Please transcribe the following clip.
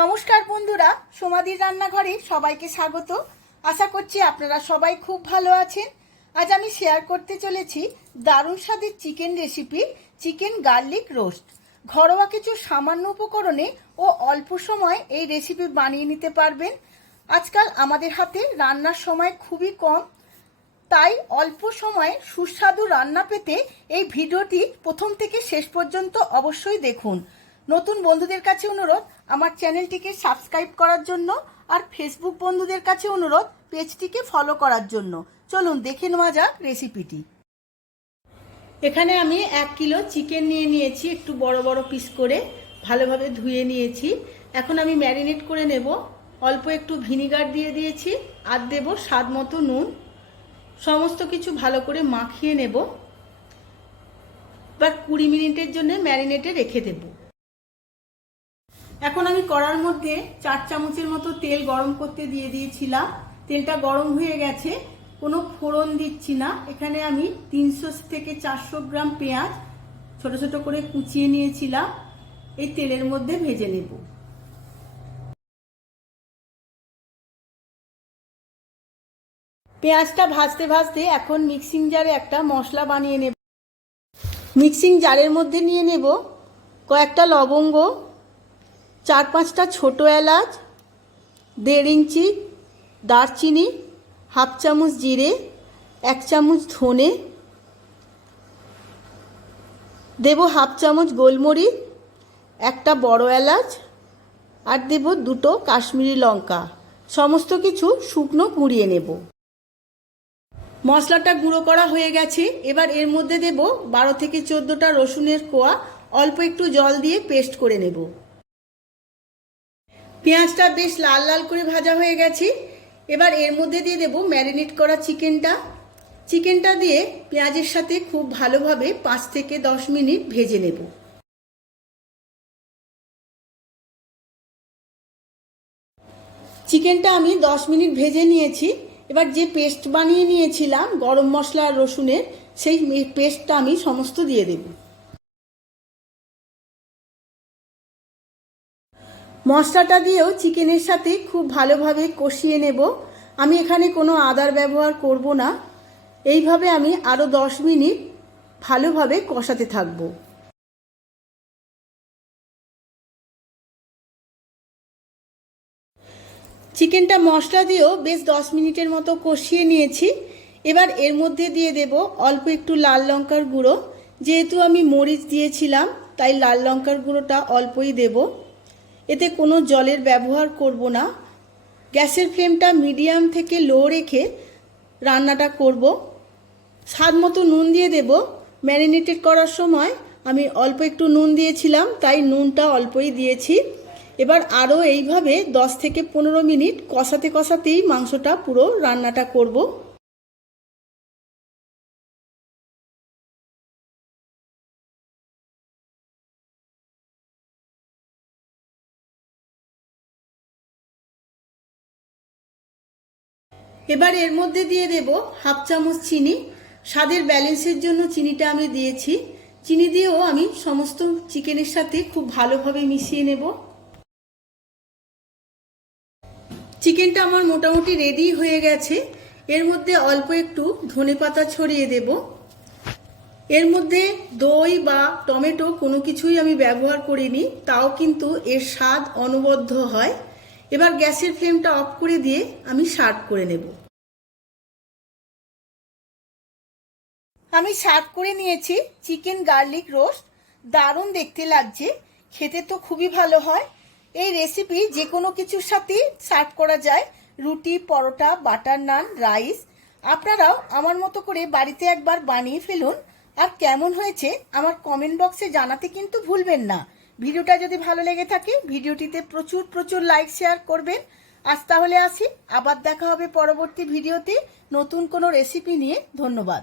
নমস্কার বন্ধুরা, সোমাদির রান্নাঘরে সবাইকে স্বাগত। আশা করছি আপনারা সবাই খুব ভালো আছেন। আজ আমি শেয়ার করতে চলেছি দারুণ স্বাদের chicken recipe, chicken garlic roast. ঘরোয়া কিছু সামান্য উপকরণে ও অল্প সময় এই রেসিপি বানিয়ে নিতে পারবেন। আজকাল আমাদের হাতে রান্নার সময় খুবই কম, তাই অল্প সময়ে সুস্বাদু রান্না পেতে এই ভিডিওটি প্রথম থেকে শেষ পর্যন্ত অবশ্যই দেখুন। নতুন বন্ধুদের কাছে অনুরোধ আমার চ্যানেলটিকে সাবস্ক্রাইব করার জন্য, আর ফেসবুক বন্ধুদের কাছে অনুরোধ পেজটিকে ফলো করার জন্য। চলুন দেখে নেওয়া যাক রেসিপিটি। এখানে আমি 1 কিলো চিকেন নিয়ে নিয়েছি, একটু বড় বড় পিস করে ভালোভাবে ধুয়ে নিয়েছি। এখন আমি ম্যারিনেট করে নেব। অল্প একটু ভিনিগার দিয়ে দিয়েছি, আর দেব স্বাদ মতো নুন। সমস্ত কিছু ভালো করে মাখিয়ে নেব। এবার 20 মিনিটের জন্য ম্যারিনেটে রেখে দেব। এখন আমি কড়ার মধ্যে 4 চামচের মতো তেল গরম করতে দিয়ে দিয়েছিলাম। তেলটা গরম হয়ে গেছে, কোনো ফোড়ন দিচ্ছি না। এখানে আমি 300 থেকে 400 গ্রাম পেঁয়াজ ছোট ছোট করে কুচিয়ে নিয়েছিলাম, এই তেলের মধ্যে ভেজে নেব। পেঁয়াজটা ভাজতে ভাজতে এখন মিক্সিং জারে একটা মশলা বানিয়ে নেব। মিক্সিং জারের মধ্যে নিয়ে নেব কয়েকটা লবঙ্গ, 4-5টা ছোটো এলাচ, 1.5 ইঞ্চি দারচিনি, 1/2 চামচ জিরে, 1 চামচ ধনে, দেব 1/2 চামচ গোলমরিচ, একটা বড় এলাচ, আর দেব 2টো কাশ্মীরি লঙ্কা। সমস্ত কিছু শুকনো গুঁড়িয়ে নেব। মশলাটা গুঁড়ো করা হয়ে গেছে। এবার এর মধ্যে দেব 12 থেকে 14টা রসুনের কোয়া, অল্প একটু জল দিয়ে পেস্ট করে নেব। পেঁয়াজটা বেশ লাল লাল করে ভাজা হয়ে গেছে। এবার এর মধ্যে দিয়ে দেব ম্যারিনেট করা চিকেনটা দিয়ে পেঁয়াজের সাথে খুব ভালোভাবে 5 থেকে 10 মিনিট ভেজে নেব। চিকেনটা আমি 10 মিনিট ভেজে নিয়েছি। এবার যে পেস্ট বানিয়ে নিয়েছিলাম গরম মশলা আর রসুনের, সেই পেস্টটা আমি সমস্ত দিয়ে দেব। মশলাটা দিয়েও চিকেনের সাথে খুব ভালোভাবে কষিয়ে নেব। আমি এখানে কোনো আদার ব্যবহার করব না। এইভাবে আমি আরও 10 মিনিট ভালোভাবে কষাতে থাকব। চিকেনটা মশলা দিয়েও বেশ 10 মিনিটের মতো কষিয়ে নিয়েছি। এবার এর মধ্যে দিয়ে দেব অল্প একটু লাল লঙ্কার গুঁড়ো। যেহেতু আমি মরিচ দিয়েছিলাম, তাই লাল লঙ্কার গুঁড়োটা অল্পই দেব। এতে কোনো জলের ব্যবহার করব না। গ্যাসের ফ্লেমটা মিডিয়াম থেকে লো রেখে রান্নাটা করব। স্বাদ মতো নুন দিয়ে দেব। ম্যারিনেটেড করার সময় আমি অল্প একটু নুন দিয়েছিলাম, তাই নুনটা অল্পই দিয়েছি। এবার আরও এইভাবে 10 থেকে 15 মিনিট কষাতে কষাতেই মাংসটা পুরো রান্নাটা করব। এবার এর মধ্যে দিয়ে দেব 1/2 চামচ চিনি। স্বাদের ব্যালেন্সের জন্য চিনিটা আমি দিয়েছি। চিনি দিয়েও আমি সমস্ত চিকেনের সাথে খুব ভালোভাবে মিশিয়ে নেব। চিকেনটা আমার মোটামুটি রেডি হয়ে গেছে। এর মধ্যে অল্প একটু ধনেপাতা ছড়িয়ে দেব। এর মধ্যে দই বা টমেটো কোনো কিছুই আমি ব্যবহার করিনি, তাও কিন্তু এর স্বাদ অনবদ্য হয়। এবার গ্যাসের ফ্লেমটা অফ করে দিয়ে আমি সার্ভ করে নেব। আমি সার্ভ করে নিয়েছি চিকেন গার্লিক রোস্ট। দারুণ দেখতে লাগছে, খেতে তো খুবই ভালো হয়। এই রেসিপি যে কোনো কিছুর সাথেই সার্ভ করা যায়, রুটি, পরোটা, বাটার নান, রাইস। আপনারাও আমার মতো করে বাড়িতে একবার বানিয়ে ফেলুন। আর কেমন হয়েছে আমার কমেন্ট বক্সে জানাতে কিন্তু ভুলবেন না। ভিডিওটা যদি ভালো লেগে থাকে ভিডিওটিতে প্রচুর প্রচুর লাইক শেয়ার করবেন। আজ তাহলে আসি, আবার দেখা হবে পরবর্তী ভিডিওতে নতুন কোনো রেসিপি নিয়ে। ধন্যবাদ।